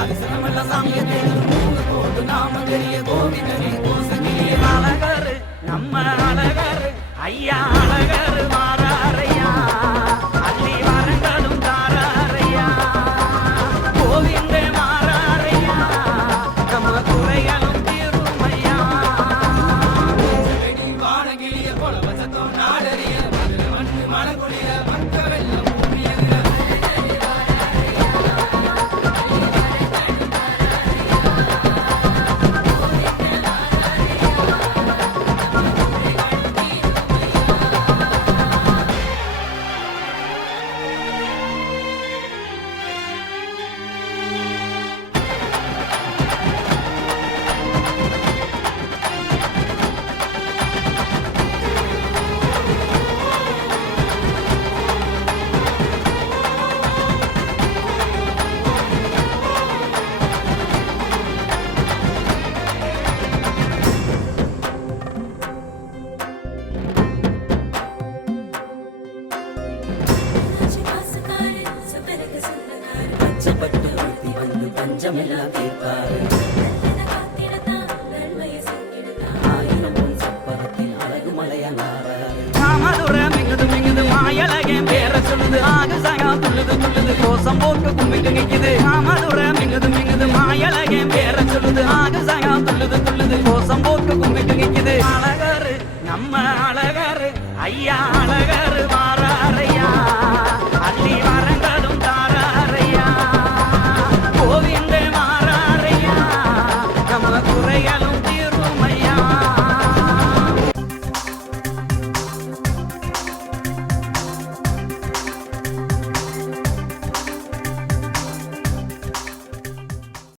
தரிசனமெல்லாம் சாமியை தேடுது மூங்க போட்டு நாம தெரிய கோவிந்தனே கோசங்கிரியே அழகரு நம்ம அழகரு ஐயா அழகரு மாறாரையா அள்ளி வரங்களும் தாராரையா கோவிந்தே மாறாரையா நம்ம குறைகளும் தீருமையா வானகிளிய போல வசத்தம் நாடறிய வந்து மனக்குளிய மக்க வெள்ளம் பஞ்சமெல்லாம் தீர்ப்பாரு ஆயிரம் பொன் சப்பரத்தில் அழகு மலையனாராரு காமதுரம் மிங்குது மாயழகே பேர சொல்லுது ஆகு சகா துள்ளுது கோசம் போட்டு கும்பிட்டு நிக்குது காமதுரம் மிங்குது மாயழகே பேர சொல்லுது ஆகு சகா துள்ளுது கோசம் போட்டு